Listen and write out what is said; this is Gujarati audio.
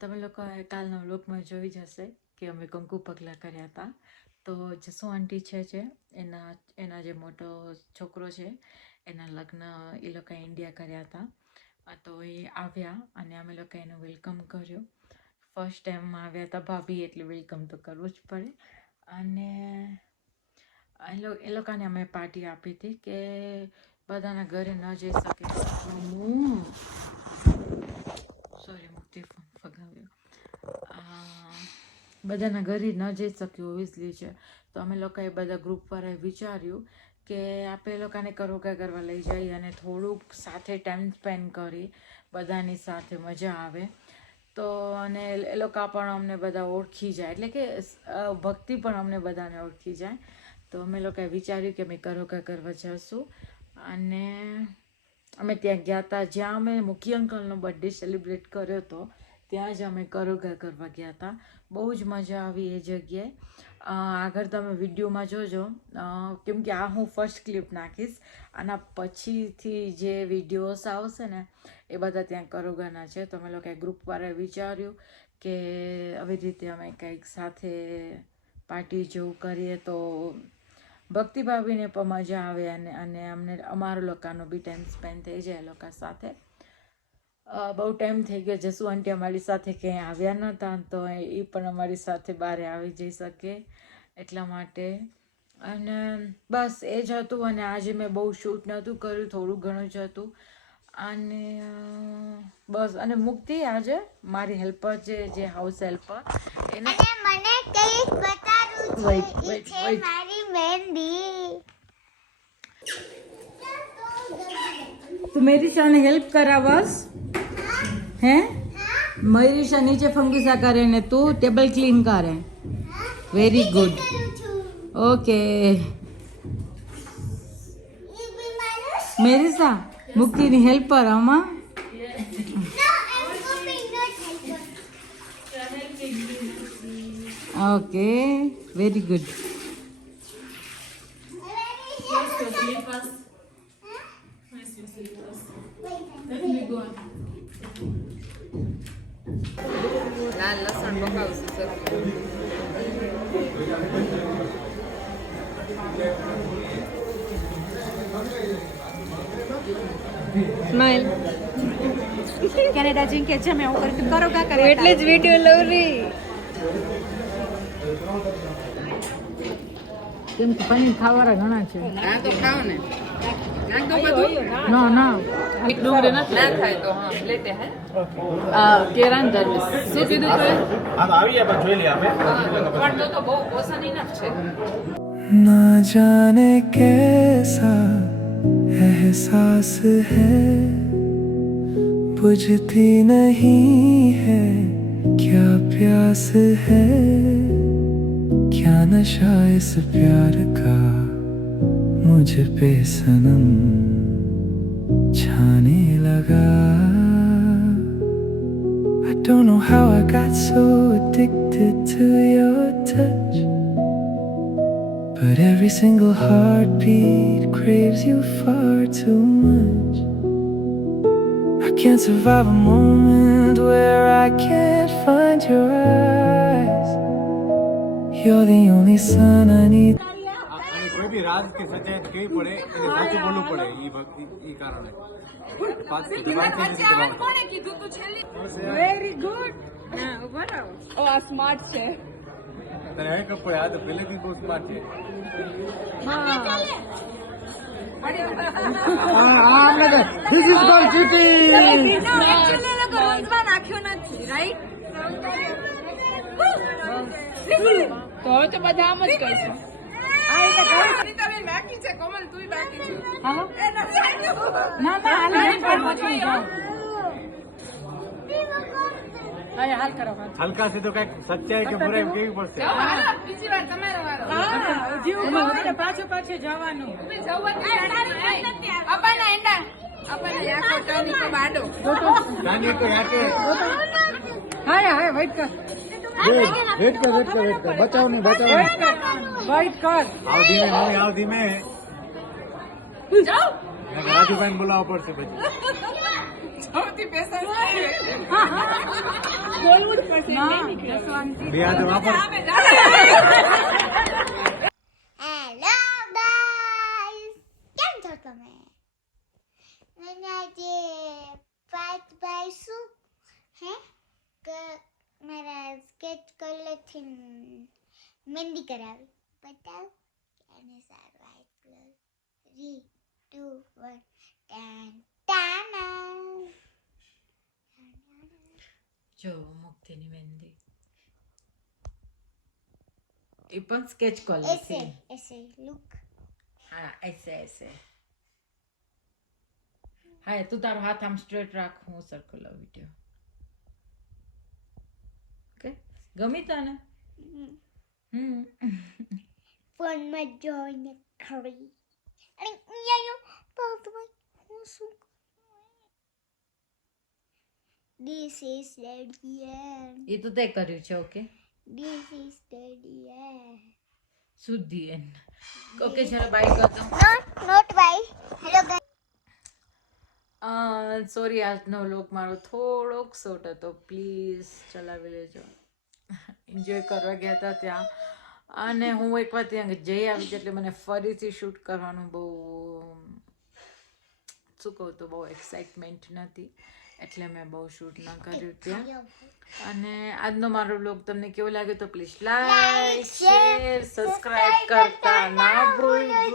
તમે લોકો કાલના વ્લોગમાં જોઈ જશે કે અમે કંકુ પગલાં કર્યા હતા. તો જસુ આંટી છે એના જે મોટો છોકરો છે એના લગ્ન એ લોકો ઇન્ડિયા કર્યા હતા. તો એ આવ્યા અને અમે લોકો એનું વેલકમ કર્યું. ફર્સ્ટ ટાઈમ આવ્યા હતા ભાભી, એટલે વેલકમ તો કરવું જ પડે. અને એ લોકોને અમે પાર્ટી આપી હતી કે બધાના ઘરે ન જઈ શકે. સોરી, મુક્તિ ફોન ફગાવ્યો. બધાના ઘરે ન જઈ શક્યું ઓબ્વિયસલી છે. તો અમે લોકોએ બધા ગ્રુપવાળાએ વિચાર્યું કે આપણે એ લોકોને કરોકા કરવા લઈ જઈએ અને થોડુંક સાથે ટાઈમ સ્પેન્ડ કરી બધાની સાથે મજા આવે. તો અને એ લોકો પણ અમને બધા ઓળખી જાય, એટલે કે ભક્તિ પણ અમને બધાને ઓળખી જાય. તો અમે લોકોએ વિચાર્યું કે અમે કરોકા કરવા જઈશું. અને અમે ત્યાં ગયા હતા જ્યાં અમે મુખી અંકલનો બર્થડે સેલિબ્રેટ કર્યો હતો, ત્યાં જ અમે કરોકા કરવા ગયા હતા. બહુ જ મજા આવી એ જગ્યાએ. આગળ તમે વિડીયોમાં જોજો, કેમ કે આ હું ફર્સ્ટ ક્લિપ નાખીશ. આના પછીથી જે વિડીયોઝ આવશે ને એ બધા ત્યાં કરોગાના છે. તો અમે લોકોએ ગ્રુપવાળાએ વિચાર્યું કે આવી રીતે અમે કંઈક સાથે પાર્ટી જેવું કરીએ તો ભક્તિ ભાભીને પણ મજા આવે અને અમને અમારા લોકોનો બી ટાઈમ સ્પેન્ડ થઈ જાય લોકો સાથે. બહુ ટાઈમ થઈ ગયો. જસુ આંટી અમારી સાથે ક્યાંય આવ્યા નહોતા, તો એ પણ અમારી સાથે બહાર આવી જઈ શકે એટલા માટે. અને બસ એ જ હતું. અને આજે મેં બહુ શૂટ નહોતું કર્યું, થોડું ઘણું જ હતું. અને બસ. અને મુક્તિ આજે મારી હેલ્પર છે, જે હાઉસ હેલ્પર, એને મને કંઈક બતાવું છે. મારી મહેંદી. તું મેરીશાને હેલ્પ કરાવસ હે? મયુરીશા નીચે ફંગુસા કરે ને તું ટેબલ ક્લીન કરે. Very good. ઓકે મેરીશા, મુક્તિની હેલ્પર આમાં. Okay, very good. લાલ લસણ પકાવશું સર. સ્માઈલ. કેનેડા જઈને કે છે મેં આવું કર્યું કરો કા કરે એટલે જ વિડીયો લઉં રહી. કેમ કે પનીર ખાવાના ઘણા છે. હા તો ખાઓ ને. નાખ દો બધું. ના ના, ડુંગળી ના થાય તો હા પ્લેટે હે. કેરાન દરમિસ શું કીધું તો? હા તો આવી ગયા, જોઈ લઈએ આપણે. પણ તો બહુ પોષણ ઇનફ છે. ना जाने कैसा एहसास है बुझती नहीं है क्या प्यास है क्या नशा इस प्यार का मुझ पे सनम छाने लगा I don't know how I got so addicted to your touch But every single heartbeat craves you far too much I can't survive a moment where I can't find your eyes You're the only sun I need અને કોઈ બી રાજ કે સચ્ચાઈ કેવી પડે એને સાચું બોલવું પડે ઈ ભક્તિ ઈ કારણે પાછું દબાણથી નથી દબાવતા. કોણે કીધું તું છેલ્લી? Very good. હા ઉભા રહો. ઓ આ સ્માર્ટ છે. તને હવે ખબર પડે આ તો પહેલેથી બહુ સ્માર્ટ છે. નાખ્યો નથી રાઈટ. તો હવે તો બધા આમ જ કરશે. અનિતાબેન બાકી છે, કોમલ તુંય બાકી છે. હલકા સે તો કઈક સચ્ચાઈ કે બુરાઈ કેવી પડશે. બીજી વાર તમારો વારો. પાછું પાછું જવાનું. અપાના એંડા અપાના યાકો ટાની તો બાડો. નાની તો યાકે હા હા વેઇટ કર વેટ કર બચાવ નહીં વેઇટ કર. આવ ધીમે નહીં આવ ધીમે જાઓ. રાજુભાઈ બોલાવવો પડશે પછી સૌથી પેશન્સ બોલવું જ પડશે નહીં નીકળે બે હાથ વાપર હેલો ગાઈસ, કેમ છો તમે? મને આજે 5 બાય શું હે કે મારા સ્કેચ કલરથી મહેંદી કરાવી. બતાવ કેને સારું વ્હાઈટ કલર 3 2 1 ટાન ટાના. જો મુક્તિની મહેંદી એ પણ સ્કેચ કલર એસે છે. એસે લુક. હા એસે એસે. હા તું તારો હાથ આમ સ્ટ્રેટ રાખ, હું સર્કલ વિડીયો. ઓકે ગમી તને? ફોનમાં જોઈને ખરી અને અહીંયા પાવરમાં હું શું This is the end. એ તો તે કર્યું છે. Okay This is the end. સુધી એન્ડ. ઓકે ચલો બાય કરતો. Not bye. Hello guys. Sorry આજનો વ્લોગ મારો થોડોક શોર્ટ હતો, પ્લીઝ ચલાવી લેજો. એન્જોય કરવા ગયા હતા ત્યાં, અને હું એકવાર ત્યાં જઈ આવી એટલે મને ફરીથી શૂટ કરવાનું બહુ શું કહું તો બહુ એક્સાઇટમેન્ટ નથી, એટલે મેં બહુ શૂટ ન કર્યું ત્યાં. અને આજનો મારો વ્લોગ તમને કેવો લાગ્યો તો પ્લીઝ લાઈક શેર સબસ્ક્રાઇબ કરતા ના ભૂલજો.